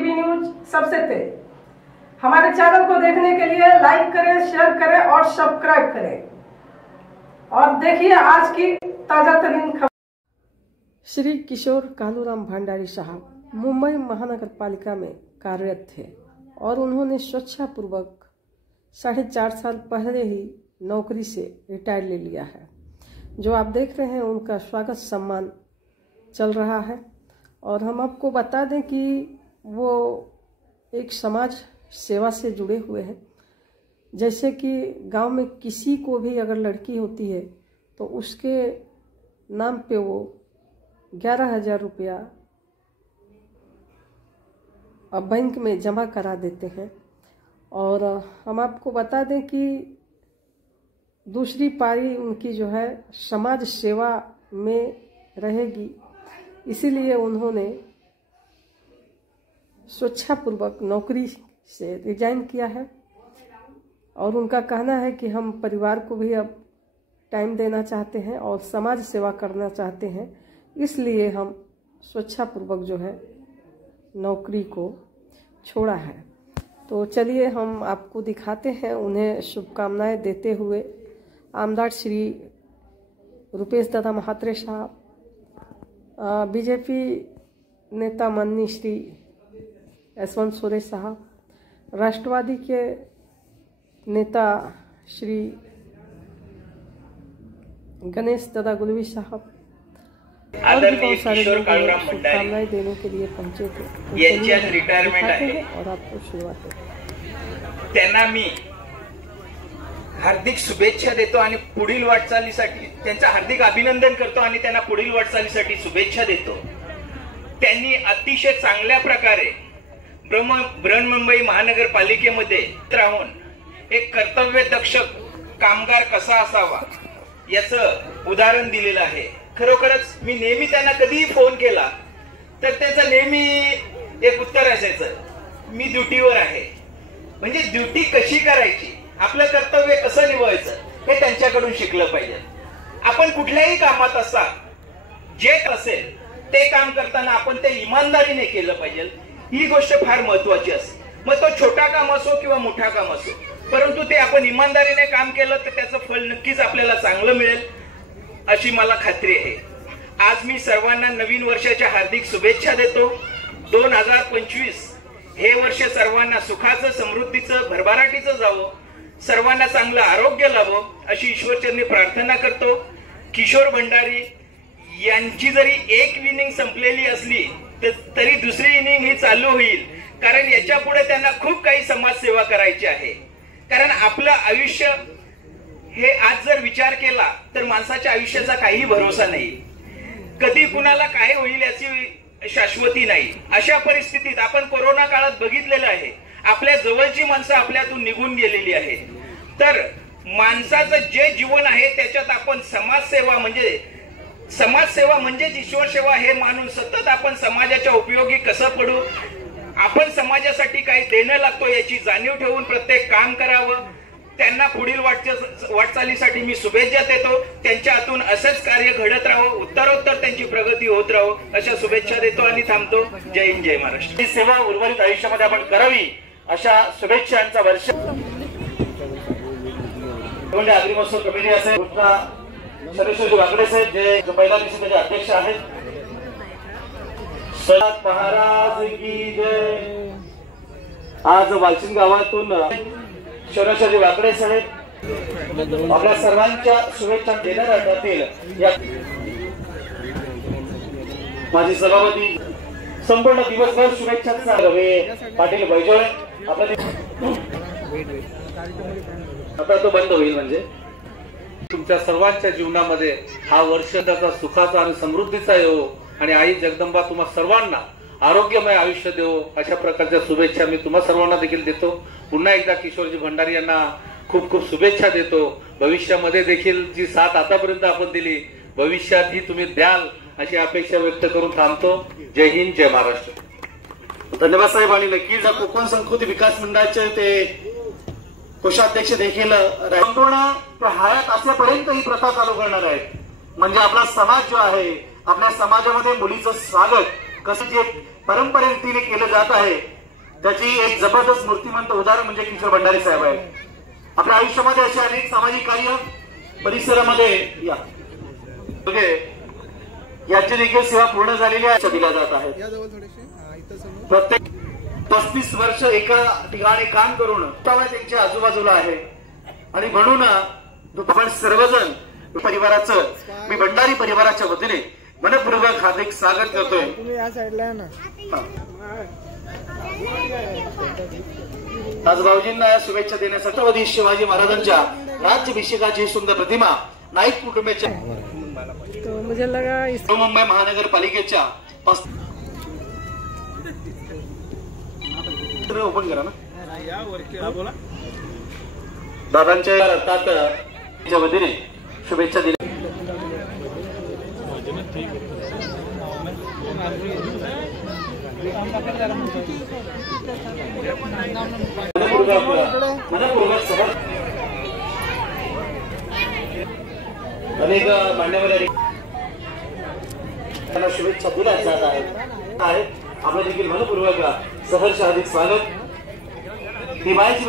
TV news सबसे तेज। हमारे चैनल को देखने के लिए लाइक करें, शेयर करें और सब्सक्राइब करें और देखिए आज की ताजा तरीन खबर। श्री किशोर कालूराम भंडारी साहब मुंबई महानगर पालिका में कार्यरत थे और उन्होंने स्वेच्छापूर्वक 4.5 साल पहले ही नौकरी से रिटायर ले लिया है। जो आप देख रहे हैं उनका स्वागत सम्मान चल रहा है और हम आपको बता दें कि वो एक समाज सेवा से जुड़े हुए हैं। जैसे कि गांव में किसी को भी अगर लड़की होती है तो उसके नाम पे वो 11,000 रुपया बैंक में जमा करा देते हैं। और हम आपको बता दें कि दूसरी पारी उनकी जो है समाज सेवा में रहेगी, इसीलिए उन्होंने स्वेच्छापूर्वक नौकरी से रिजाइन किया है। और उनका कहना है कि हम परिवार को भी अब टाइम देना चाहते हैं और समाज सेवा करना चाहते हैं, इसलिए हम स्वेच्छापूर्वक जो है नौकरी को छोड़ा है। तो चलिए हम आपको दिखाते हैं उन्हें शुभकामनाएं देते हुए आमदार श्री रुपेश दादा महात्रे साहब, बीजेपी नेता माननीय श्री यशवंत सोरेन साहब, राष्ट्रवादी के नेता श्री गणेश दादा गुलवी साहब और भी बहुत सारे लोग शुभकामनाएं देने के लिए पहुंचे थे। यांची आज रिटायरमेंट आहे और आपको शुरुआत त्यांना मी हार्दिक शुभेच्छा देतो आणि पुढील वाटचालीसाठी त्यांचं हार्दिक अभिनंदन करतो आणि त्यांना पुढील वाटचालीसाठी शुभेच्छा देतो। त्यांनी अतिशय चांगल्या प्रकारे बृहन्मुंबई महानगरपालिकेमध्ये राहून एक कर्तव्यदक्ष कामगार कसा असावा याचं उदाहरण दिलेलं आहे। खरोखरच मी नेहमी त्यांना कधीही फोन केला तर त्याचं नेहमी एक उत्तर असायचं, मी ड्युटीवर आहे। म्हणजे ड्युटी कशी करायची, आपलं कर्तव्य कसं निभावायचं हे त्यांच्याकडून शिकलं पाहिजे। आपण कुठल्याही कामात असा जे असेल ते काम करताना आपण ते इमानदारीने केलं पाहिजे, ही गोष्ट फार महत्त्वाची असते। मग तो छोटा काम असो किंवा मोठा काम असो, परंतु ते आपण इमानदारीने काम केलं तर त्याचं फळ नक्कीच आपल्याला चांगलं मिळेल अशी मला खात्री आहे। आज मी सर्वांना नवीन वर्षाच्या हार्दिक शुभेच्छा देतो। 2025 हे वर्ष सर्वांना सुखाचं, समृद्धीचं, भरभराटीचं जावं, सर्वांना चांगलं आरोग्य लाभो अशी ईश्वरचरणी प्रार्थना करतो। किशोर भंडारी यांची जरी एक इनिंग संपलेली असली तरी दुसरी इनिंग ही चालू होईल, कारण याच्या पुढे त्यांना खूप काही समाजसेवा करायची आहे। कारण आपलं आयुष्य हे आज जर विचार केला तर माणसाच्या आयुष्याचा काही भरोसा नाही, कधी कुणाला काय होईल याची शाश्वती नाही। अशा परिस्थितीत आपण कोरोना काळात बघितलेलं आहे, आपल्या जवळची माणसं आपल्यातून निघून गेलेली आहेत। तर माणसाचं जे जीवन आहे त्याच्यात आपण समाजसेवा म्हणजेच ईश्वर सेवा हे मानून सतत आपण समाजाच्या उपयोगी कसं पडू, आपण समाजासाठी काही देणं लागतो याची जाणीव ठेवून प्रत्येक काम करावं। त्यांना पुढील वाटचालीसाठी मी शुभेच्छा देतो। त्यांच्या हातून असंच कार्य घडत राहो, उत्तरोत्तर त्यांची प्रगती होत राहो अशा शुभेच्छा देतो आणि थांबतो। जय हिंद, जय महाराष्ट्र। ही सेवा उर्वरित आयुष्यामध्ये आपण करावी अशा शुभेच्छांचा वर्ष म्हणजे अग्रिमोत्सव कमिटी असेल, सरस्वती वाकडे साहेब जे पहिल्या दिवशी त्याचे अध्यक्ष आहेत, सनात महाराज की जय। आज वालचिन गावातून सरस्वती वाकडे साहेब आपल्या सर्वांच्या शुभेच्छा देणार राहतील। माझे सभापती संपूर्ण दिवसभर शुभेच्छा रवी पाटील बैजोळे आता तो बंद होईल। म्हणजे तुमच्या सर्वांच्या जीवनामध्ये हा वर्ष त्याचा सुखाचा आणि समृद्धीचा येवो आणि आई जगदंबा तुम्हा सर्वांना आरोग्यमय आयुष्य देवो अशा प्रकारच्या शुभेच्छा मी तुम्हा सर्वांना देखील देतो। पुन्हा एकदा किशोरजी भंडारी यांना खूप खूप शुभेच्छा देतो। भविष्यामध्ये देखील जी साथ आतापर्यंत आपण दिली भविष्यातही तुम्ही द्याल अशी अपेक्षा व्यक्त करून थांबतो। जय हिंद, जय महाराष्ट्र। धन्यवाद साहेब। आणि नक्कीच कोकण संस्कृती विकास मंडळाचे ते कोषाध्यक्ष देखील संपूर्ण हयात असल्यापर्यंत ही प्रथा चालू करणार आहेत। म्हणजे आपला समाज जो आहे, आपल्या समाजामध्ये मुलीचं स्वागत कसं जे परंपरेने केलं जात आहे त्याची एक जबरदस्त मूर्तिमंत उदाहरण म्हणजे किशोर भंडारे साहेब आहेत. आपल्या आयुष्यामध्ये असे अनेक सामाजिक कार्य परिसरामध्ये याची देखील सेवा पूर्ण झालेली आहे दिल्या जात आहे. प्रत्येक 35 वर्ष एका ठिकाणी काम करून त्यांच्या आजूबाजूला आहे आणि म्हणून आपण सर्वजण परिवाराचं मी भंडारी परिवाराच्या वतीने मनपूर्वक हार्दिक स्वागत करतोय. तुम्ही या साईडला आहे ना. आज भाऊजींना शुभेच्छा देण्यासाठी छत्रपती शिवाजी महाराजांच्या राज्याभिषेकाची सुंदर प्रतिमा नाईक कुटुंबाच्या मुझे लगा मुंबई महानगरपालिकेच्या ओपन करा ना दादांच्या रथाच्या वतीने शुभेच्छा दिल्या. अनेक मान्यवर त्यांना शुभेच्छा दिल्या जात आहेत. आपलं देखील मनपूर्वक सहर्ष हार्दिक स्वागत. दिवाळीची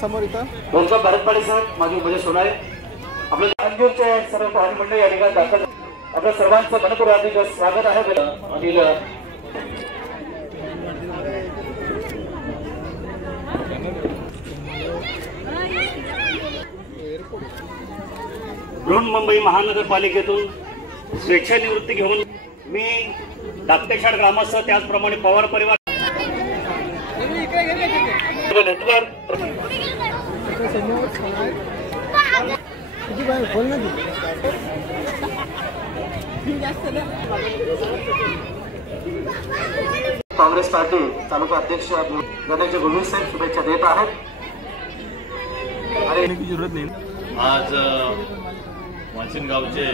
समोर इथं बोलका भारतपाडे साहेब माझे उपदेश होणार आहे. आपल्या अंजूरचे सर्व पाहुणे मंडळी या ठिकाणी दाखल आपल्या सर्वांचं मनपूर्वक हार्दिक स्वागत आहे. अनिल बृहन्मुंबई महानगरपालिकेतून स्वेच्छानिवृत्ती घेऊन मी दातेशाड ग्रामस्थ त्याचप्रमाणे पवार परिवार काँग्रेस पार्टी तालुका अध्यक्ष गणेश गोविंद साहेब शुभेच्छा देत आहेत. आज वाचिनगावचे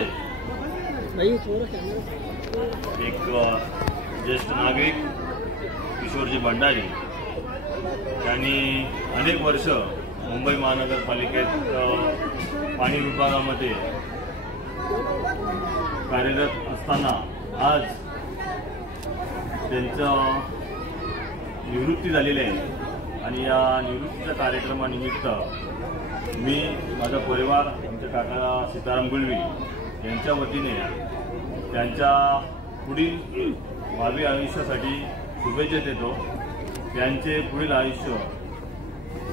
एक ज्येष्ठ नागरिक किशोरजी भंडारी यांनी अनेक वर्ष मुंबई महानगरपालिकेत पाणी विभागामध्ये कार्यरत असताना आज त्यांचं निवृत्ती झालेली आहे आणि या निवृत्तीच्या कार्यक्रमानिमित्त मी माझा परिवार आमच्या काका सीताराम गुळवी यांच्या वतीने त्यांच्या पुढील भावी आयुष्यासाठी शुभेच्छा देतो. त्यांचे पुढील आयुष्य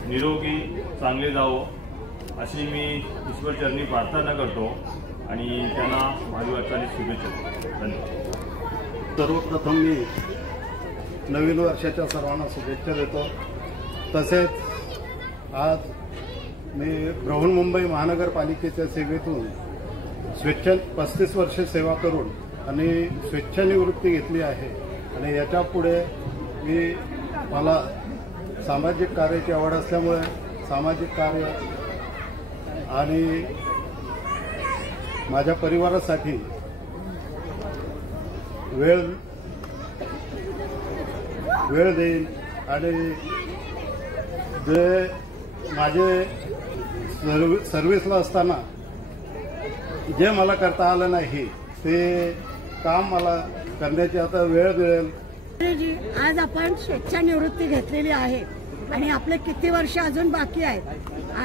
निरोगी चांगले जावो अशी मी ईश्वरचरणी प्रार्थना करतो आणि त्यांना भावी वाटचाली शुभेच्छा देतो. धन्यवाद. सर्वप्रथम मी नवीन वर्षाच्या सर्वांना शुभेच्छा देतो. तसेच आज मी बृहन्मुंबई महानगरपालिकेच्या सेवेतून 35 वर्षे सेवा करून आणि स्वेच्छानिवृत्ती घेतली आहे आणि याच्या पुढे मला सामाजिक कार्याची आवड असल्यामुळे सामाजिक कार्य आणि माझ्या परिवारासाठी वेळ देईल आणि जे माझे सर्व्हिसला असताना जे मला करता आलं नाही ते काम मला करण्याची आता वेळ मिळेल. आज आपण स्वेच्छानिवृत्ती घेतलेली आहे आणि आपले किती वर्ष अजून बाकी आहेत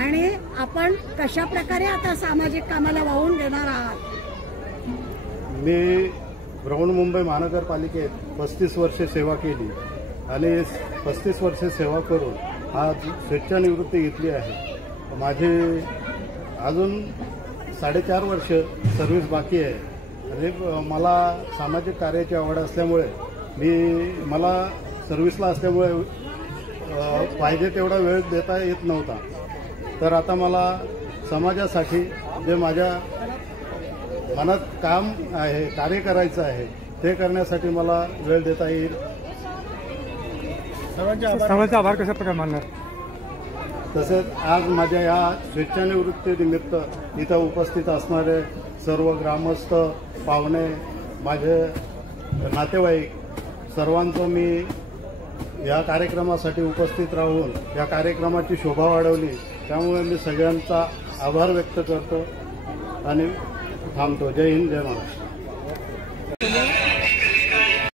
आणि आपण कशा प्रकारे आता सामाजिक कामाला वाहून देणार आहात. मी बृहन्मुंबई महानगरपालिकेत 35 वर्षे सेवा केली आणि 35 वर्षे सेवा करून आज स्वेच्छानिवृत्ती घेतली आहे. माझे अजून 4.5 वर्ष सर्व्हिस बाकी आहे आणि मला सामाजिक कार्याची आवड असल्यामुळे मला सर्व्हिसला असल्यामुळे पाहिजे तेवढा वेळ देता येत नव्हता. तर आता मला समाजासाठी जे माझ्या मनात काम आहे कार्य करायचं आहे ते करण्यासाठी मला वेळ देता येईल. सर्वांचा आभार कशा प्रकारे मानणार. तसेच आज माझ्या या स्वेच्छानिवृत्तीनिमित्त इथं उपस्थित असणारे सर्व ग्रामस्थ पाहुणे माझे नातेवाईक सर्वांचं मी या कार्यक्रमासाठी उपस्थित राहून या कार्यक्रमाची शोभा वाढवली त्यामुळे मी सगळ्यांचा आभार व्यक्त करतो आणि थांबतो. जय हिंद जय महाराष्ट्र.